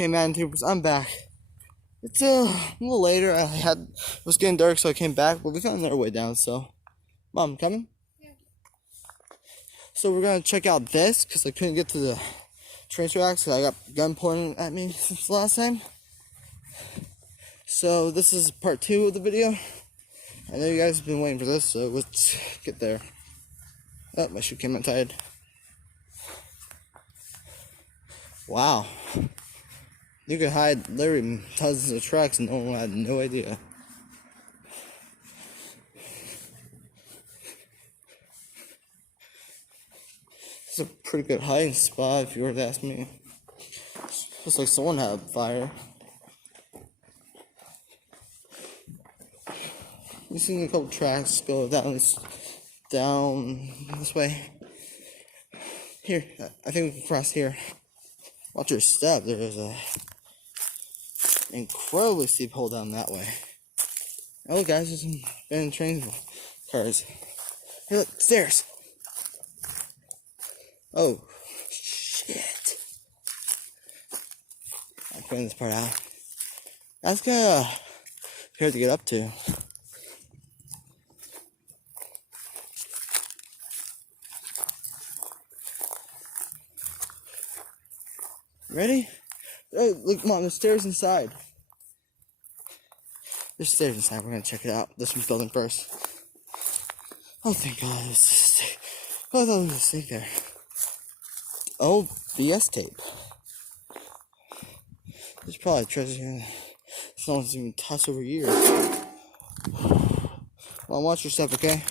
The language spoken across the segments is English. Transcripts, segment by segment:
Okay, Madden Troopers, I'm back. It's a little later. It was getting dark, so I came back, but we found our way down. So, Mom, coming? Yeah. So we're gonna check out this because I couldn't get to the train tracks. I got gun pointing at me since the last time. So this is part 2 of the video. I know you guys have been waiting for this, so let's get there. Oh, my shoe came untied. Wow. You could hide literally dozens of tracks and no one had no idea. It's a pretty good hiding spot if you were to ask me. Looks like someone had fire. We've seen a couple tracks go down this way. Here, I think we can cross here. Watch your step. There's a incredibly steep hole down that way. Oh, look, guys, there's some abandoned train cars. Hey, look, stairs. Oh, shit. I'm putting this part out. That's kind of hard to get up to. Ready? Oh, look, Mom, there's stairs inside. There's stairs inside. We're gonna check it out. This one's building first. Oh, thank God. I thought it was a snake there. Oh, BS tape. There's probably treasure here. No one's even touched over years. Mom, watch your step, okay?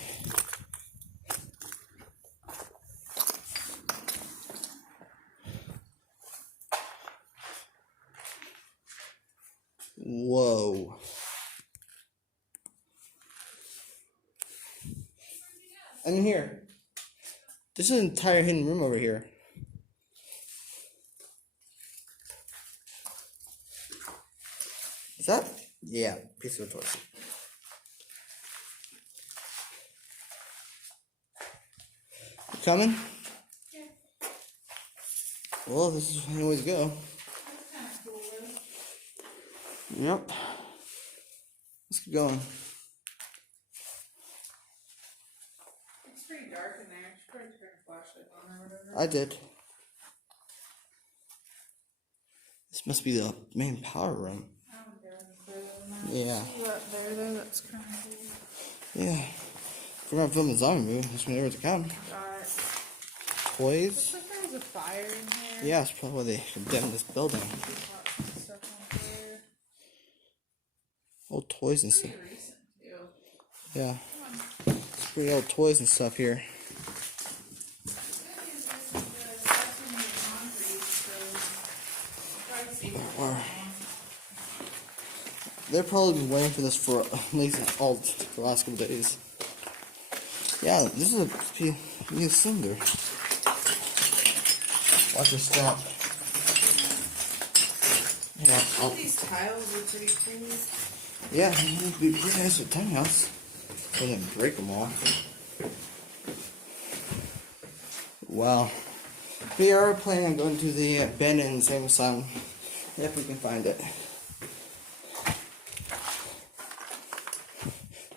Whoa. I'm in here. There's an entire hidden room over here. Is that? Yeah, piece of a torch. You coming? Yeah. Well, this is the only way to go. Yep. Let's keep going. It's pretty dark in there. You should probably turn a flashlight on or whatever. I did. This must be the main power room. Yeah. See what there though? That's kind of cool. Yeah. If we're gonna film a zombie movie, that's when they were to come. Toys. Looks like there was a fire in here. Yeah, it's probably why they condemned this building. Old toys and stuff. Recent too. Yeah. It's pretty old toys and stuff here. They're probably been waiting for this for at least the last couple days. Yeah, this is a new cylinder. Watch your step. Yeah. All these tiles are pretty cool. Yeah, it'd be pretty nice with tiny house. I didn't break them all. Wow. We are planning on going to the abandoned insane asylum if we can find it.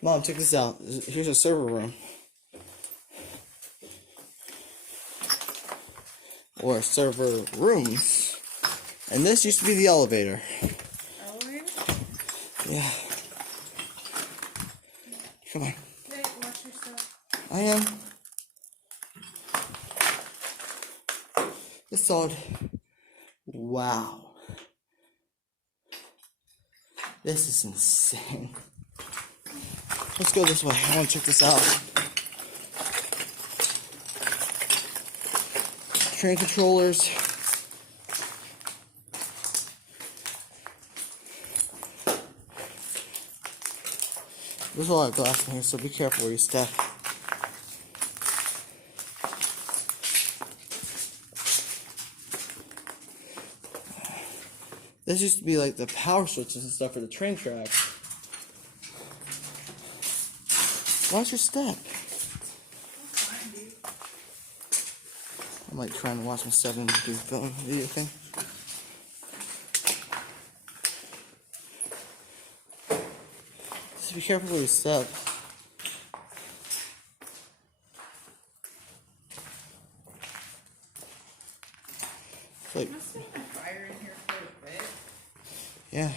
Mom, check this out. Here's a server room. Or server rooms. And this used to be the elevator. Elevator? Yeah. Come on. Hey, watch yourself. I am. It's solid. Wow. This is insane. Let's go this way. I want to check this out. Train controllers. There's a lot of glass in here, so be careful where you step. This used to be like the power switches and stuff for the train tracks. Watch your step. I'm like trying to watch myself and do film video thing. Just be careful where you step. Like, Must have been a fire in here quite a bit. yeah.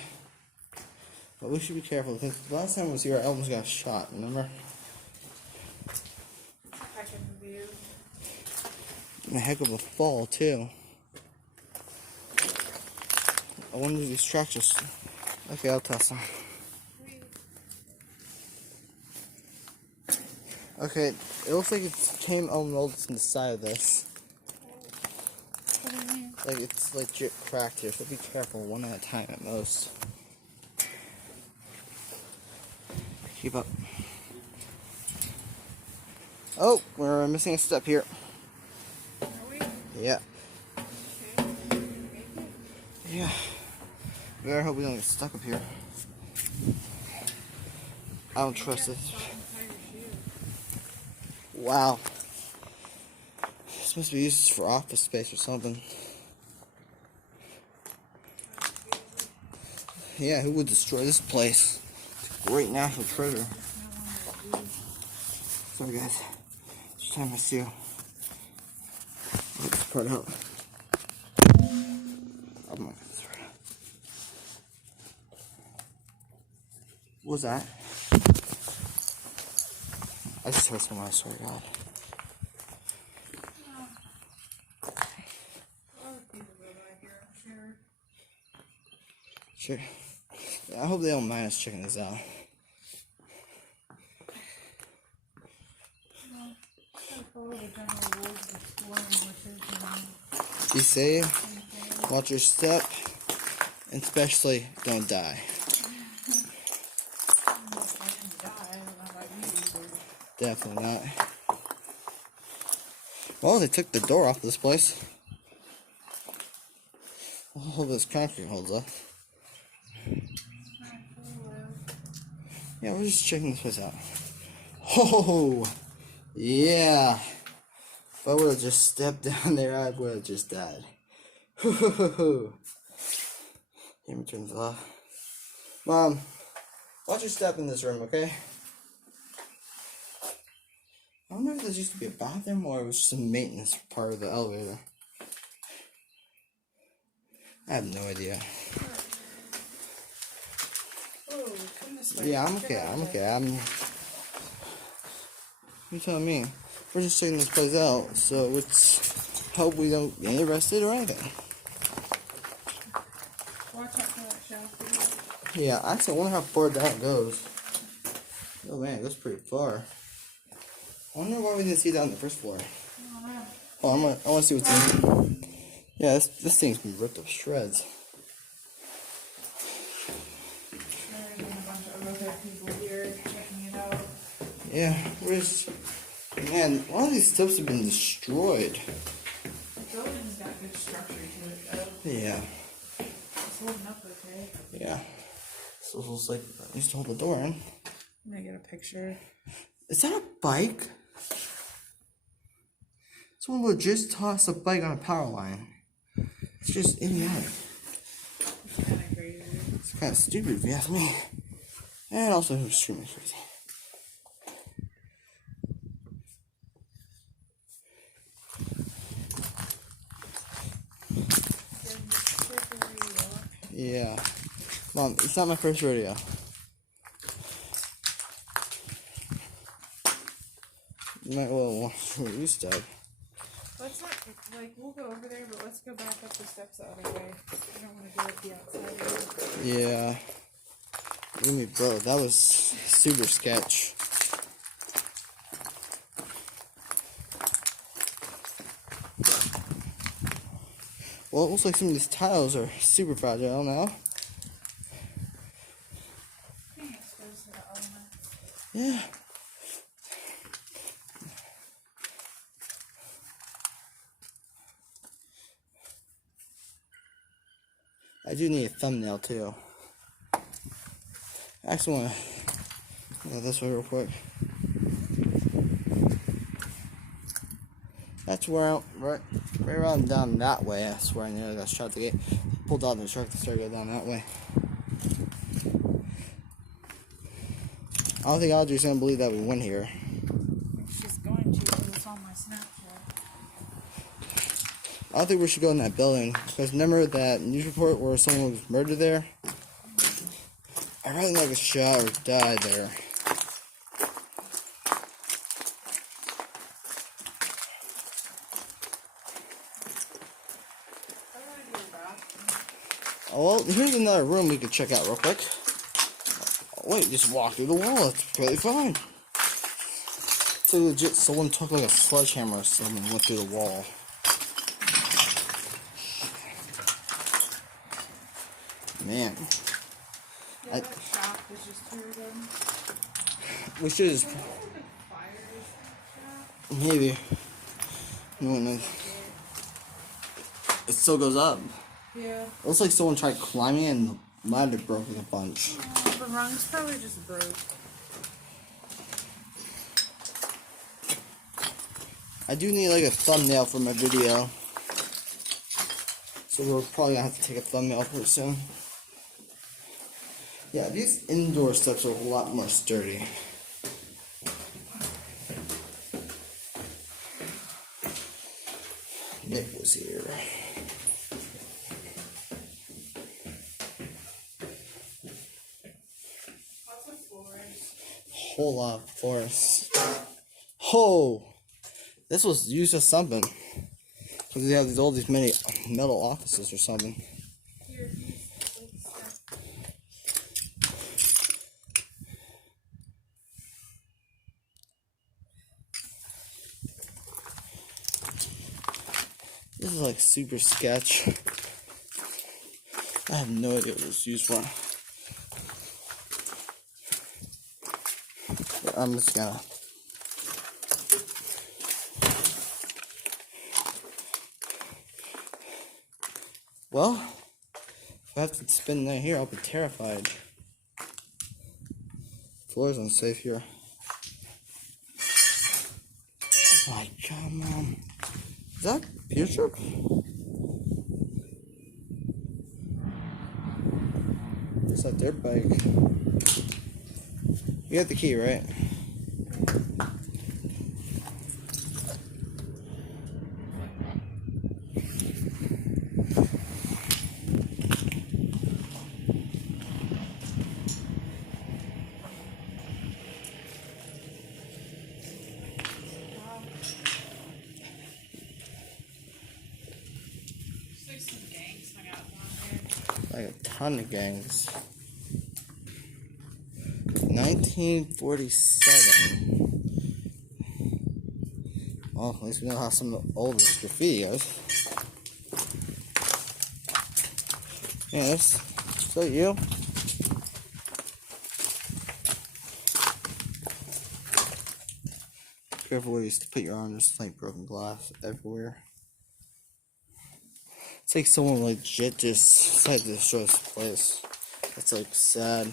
But we should be careful because the last time I was here, I almost got shot, remember? Heck of a view. And a heck of a fall, too. I wonder if these tracks just. Okay, I'll test them. Okay, it looks like it came almost in the side of this. What do you mean? Like it's legit cracked here, so be careful, one at a time at most. Keep up. Oh, we're missing a step here. Are we? Yeah. Okay. Make it? Yeah. We better hope we don't get stuck up here. I don't trust this. Wow. This must be used for office space or something. Yeah, who would destroy this place? It's a great national treasure. Sorry guys. Just trying to see. Get this part out. Oh my god. What was that? I just heard someone, I swear to God. Other people go by here, I'm sure. Sure. Yeah, I hope they don't mind us checking this out. Follow the general rules of exploring bushes and Be safe, watch your step, and especially don't die. Definitely not. Well, they took the door off this place. I hope this concrete holds up. Yeah, we're just checking this place out. Oh, yeah. If I would have just stepped down there, I would have just died. Let me turn this off. Mom, watch your step in this room, okay? I wonder if this used to be a bathroom or it was just a maintenance part of the elevator. I have no idea. oh, come this way. Yeah, I'm okay. You tell me. We're just checking this place out, so let's hope we don't get arrested or anything. Watch out for that shelf. Yeah, actually, I wonder how far down it goes. Oh man, it goes pretty far. I wonder why we didn't see that on the first floor. I don't know. Oh, I want to see what's in. Yeah, this thing's been ripped up shreds. There's a bunch of other people here checking it out. Yeah, where's... Man, one of these steps have been destroyed. The building's got good structure to it, though. Yeah, It's holding up okay. yeah. So it looks like I used to hold the door in. I'm gonna get a picture. Is that a bike? Someone would just toss a bike on a power line. It's just idiotic. It's kind of crazy. It's kind of stupid if you ask me. And also extremely crazy. Yeah. Mom, it's not my first rodeo. You might well want to you step. Let's not, like, we'll go over there, but let's go back up the steps the other way. I don't want to go at the outside. Yeah. Leave me, bro. That was super sketch. Well, it looks like some of these tiles are super fragile now. I think it's exposed to the elements. Yeah. I do need a thumbnail too. I actually want to go this way real quick. That's where right around down that way. That's where I know I got shot to get pulled out of the truck to start going down that way. I don't think Audrey's gonna believe that we went here. She's going to because it's on my Snapchat. I don't think we should go in that building because remember that news report where someone was murdered there? I'd rather not get shot or die there. Oh, well, here's another room we could check out real quick. Oh, wait, just walk through the wall. It's pretty fine. So legit, someone took like a sledgehammer or something and went through the wall. Man. Yeah, that shop is just here again. We should just... Maybe. No one knows. It still goes up. Yeah. It looks like someone tried climbing and the ladder broke a bunch. Oh, the rungs probably just broke. I do need like a thumbnail for my video. So we're probably gonna have to take a thumbnail for it soon. Yeah, these indoor steps are a lot more sturdy. Nick was here. Lots of floors. Whole lot of forest. Oh! This was used as something. Because they have all these many metal offices or something. Here, This is like super sketch. I have no idea what it was used for. But I'm just gonna. Well, if I have to spend the night here, I'll be terrified. Floor's unsafe here. Oh my god, Mom. Is that Peter Trip? It's that dirt bike. You have the key, right? Like a ton of gangs. 1947. Well, at least we know how some of the oldest graffiti is. Yes. Is that you? Careful where you put your arm. There's like broken glass everywhere. It's like someone legit just decided to destroy this place. It's like sad.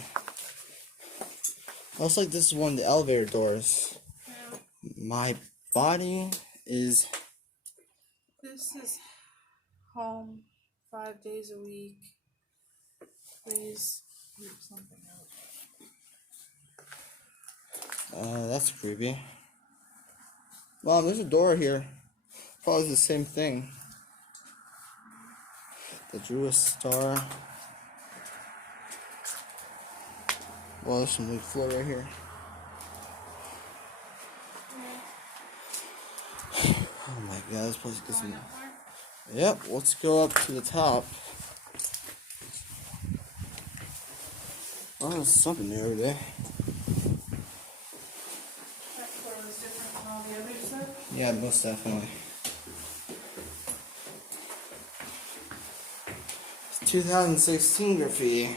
Looks like this is one of the elevator doors. Yeah. My body is... This is home 5 days a week. Please keep something up. That's creepy. Mom, there's a door here. Probably the same thing. The Jewish star. Well, there's some new floor right here. Oh my god, this place gets me. Yep, let's go up to the top. Oh, there's something new over there. That floor was different than all the others, though? Yeah, most definitely. It's 2016 graffiti.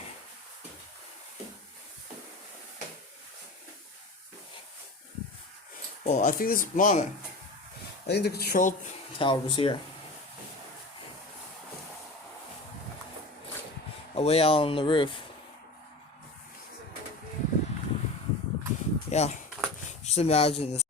Well, I think this, Mom, I think the control tower was here. Way out on the roof. Yeah. Just imagine this